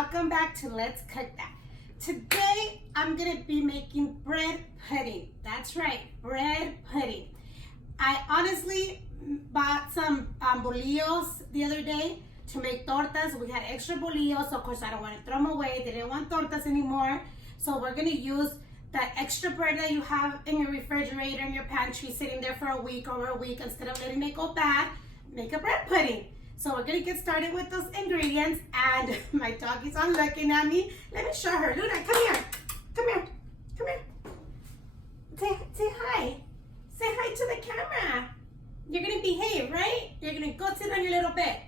welcome back to Let's Cook That. Today I'm gonna be making bread pudding. That's right, bread pudding. I honestly bought some bolillos the other day to make tortas. We had extra bolillos, so of course I don't want to throw them away. They didn't want tortas anymore, so we're gonna use that extra bread that you have in your refrigerator, in your pantry, sitting there for a week, instead of letting it go bad, make a bread pudding. So we're gonna get started with those ingredients, and my doggy's on looking at me. Let me show her. Luna, come here. Come here. Come here. Say hi. Say hi to the camera. You're gonna behave, right? You're gonna go sit on your little bed,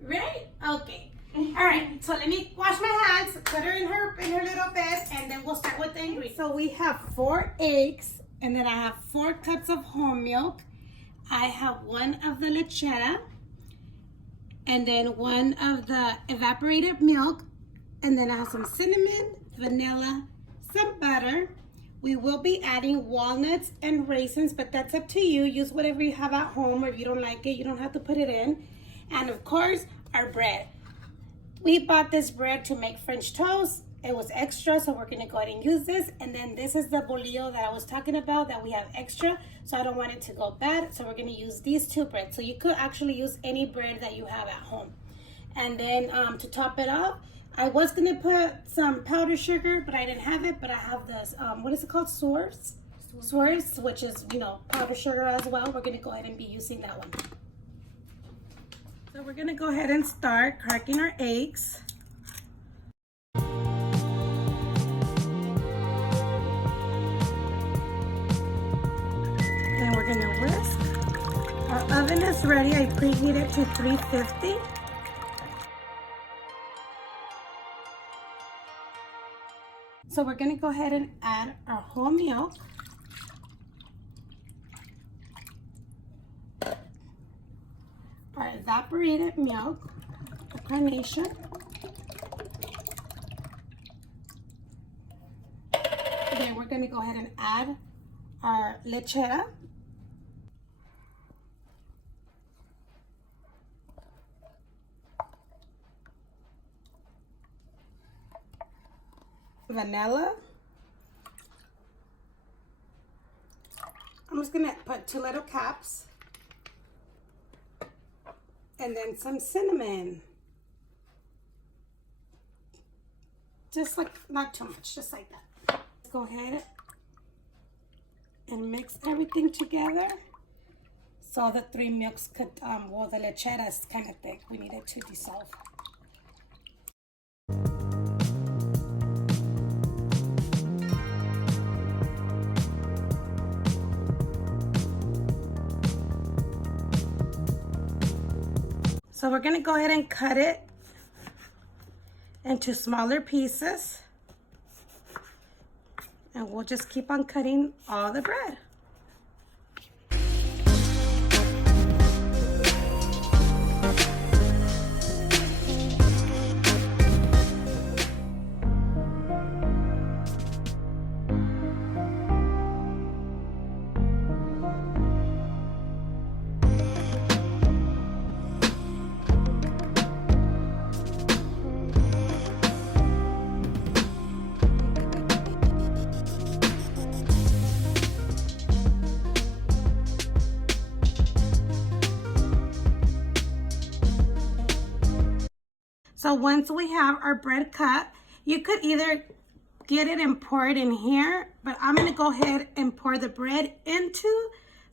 right? Okay. All right, so let me wash my hands, put her in her little bed, and then we'll start with the ingredients. So we have 4 eggs, and then I have 4 cups of whole milk. I have 1 of the lechera, and then 1 of the evaporated milk, and then I have some cinnamon, vanilla, some butter. We will be adding walnuts and raisins, but that's up to you. Use whatever you have at home, or if you don't like it, you don't have to put it in. And of course, our bread. We bought this bread to make French toast. It was extra, so we're gonna go ahead and use this. And then this is the bolillo that I was talking about that we have extra, so I don't want it to go bad. So we're gonna use these 2 breads. So you could actually use any bread that you have at home. And then to top it off, I was gonna put some powdered sugar, but I didn't have it. But I have this, what is it called? Swerves, which is, powdered sugar as well. We're gonna go ahead and be using that one. So we're gonna go ahead and start cracking our eggs. Then we're gonna whisk. Our oven is ready. I preheat it to 350. So we're gonna go ahead and add our whole milk. Our evaporated milk, the carnation. Then we're gonna go ahead and add our lechera. Vanilla. I'm just gonna put 2 little caps. And then some cinnamon. Just like, not too much, just like that. Let's go ahead and mix everything together. So the 3 milks could, the lechera is kind of thick. We need it to dissolve. So we're gonna go ahead and cut it into smaller pieces. And we'll just keep on cutting all the bread. So once we have our bread cut, you could either get it and pour it in here, but I'm gonna go ahead and pour the bread into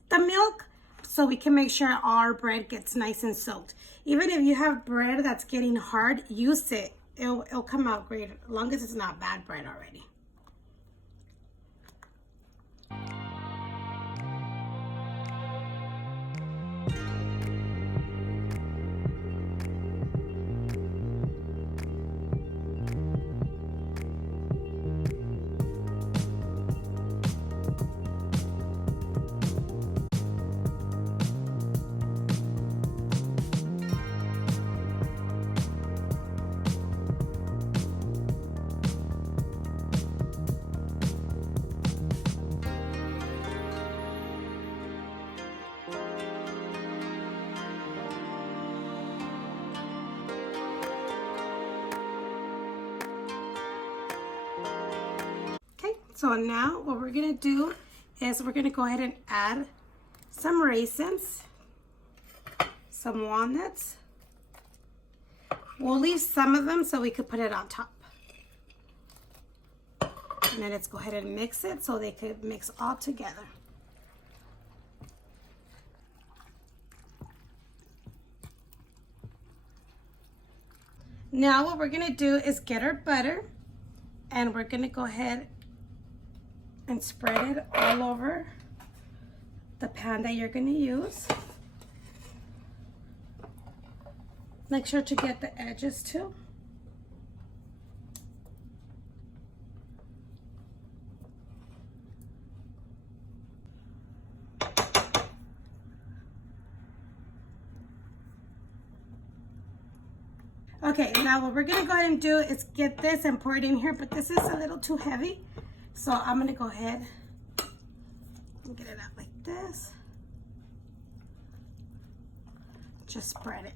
the milk so we can make sure our bread gets nice and soaked. Even if you have bread that's getting hard, use it. It'll come out great, as long as it's not bad bread already. So now what we're gonna do is we're gonna go ahead and add some raisins, some walnuts. We'll leave some of them so we could put it on top. And then let's go ahead and mix it so they could mix all together. Now what we're gonna do is get our butter, and we're gonna go ahead and spread it all over the pan that you're gonna use. Make sure to get the edges too. Okay, now what we're gonna go ahead and do is get this and pour it in here, but this is a little too heavy. So I'm gonna go ahead and get it out like this. Just spread it.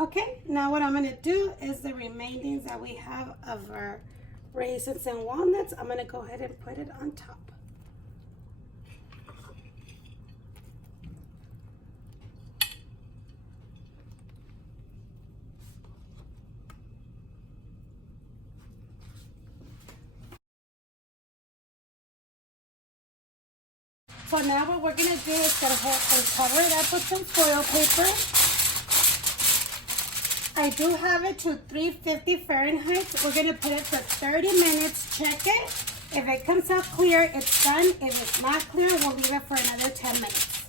Okay, now what I'm going to do is the remainings that we have of our raisins and walnuts, I'm going to go ahead and put it on top. So now what we're going to do is go ahead and cover it up with some foil paper. I do have it to 350 Fahrenheit. We're gonna put it for 30 minutes, check it. If it comes out clear, it's done. If it's not clear, we'll leave it for another 10 minutes.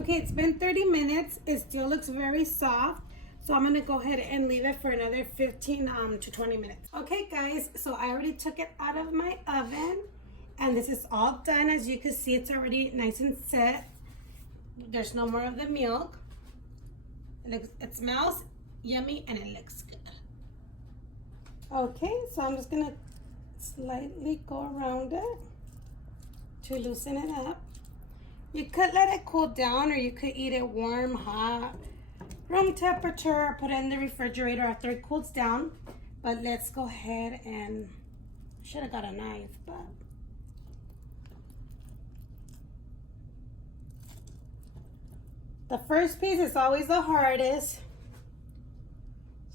Okay, it's been 30 minutes. It still looks very soft. So I'm gonna go ahead and leave it for another 15 to 20 minutes. Okay guys, so I already took it out of my oven and this is all done. As you can see, it's already nice and set. There's no more of the milk. It smells yummy and it looks good. Okay, so I'm just gonna slightly go around it to loosen it up. You could let it cool down, or you could eat it warm, hot, room temperature, or put it in the refrigerator after it cools down. But let's go ahead and, should have got a knife, but the first piece is always the hardest.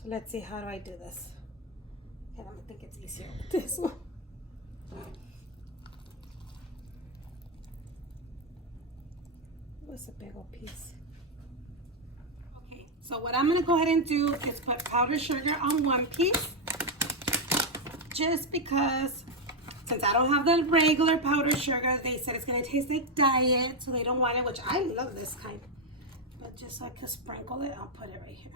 So let's see, how do I do this? Okay, I think it's easier with this one. What's a big old piece? Okay, so what I'm gonna go ahead and do is put powdered sugar on one piece. Just because, since I don't have the regular powdered sugar, they said it's gonna taste like diet, so they don't want it, which I love this kind. But just so I can sprinkle it, I'll put it right here.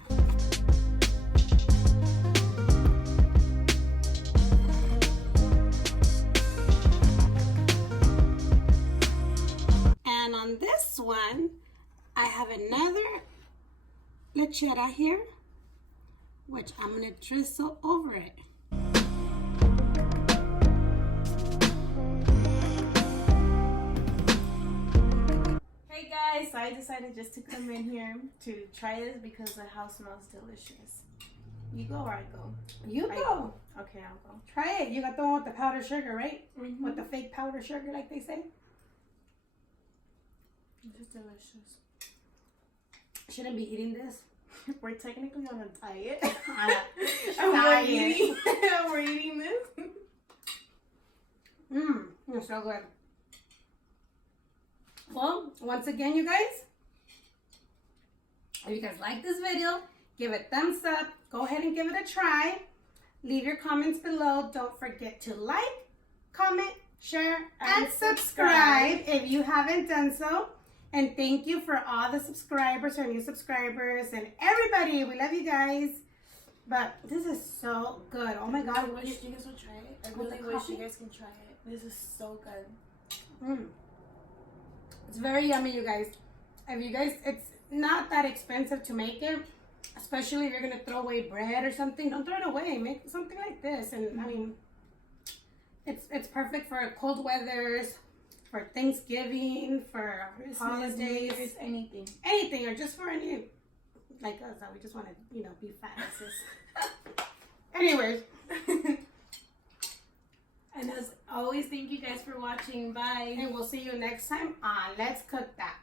And on this one, I have another lechera here, which I'm gonna drizzle over it. Hey guys, so I decided just to come in here to try this because the house smells delicious. You go or I go? You go. Okay, I'll go. Try it. You got the one with the powdered sugar, right? Mm-hmm. With the fake powdered sugar, like they say. This is delicious. Shouldn't be eating this. We're technically on a diet. Diet. We're eating this. It's so good. Well, once again, you guys, if you guys like this video, give it a thumbs up. Go ahead and give it a try. Leave your comments below. Don't forget to like, comment, share, and subscribe if you haven't done so. And thank you for all the subscribers, our new subscribers, and everybody. We love you guys. But this is so good. Oh my God. I wish you guys would try it. I really wish you guys can try it. This is so good. It's very yummy, you guys. If you guys, it's not that expensive to make it, especially if you're gonna throw away bread or something. Don't throw it away. Make something like this, and I mean, it's perfect for cold weathers, for Thanksgiving, for holidays, anything, or just for any like us that we just want to, be fat asses. Anyways. And as always, thank you guys for watching. Bye. And we'll see you next time on Let's Cook That.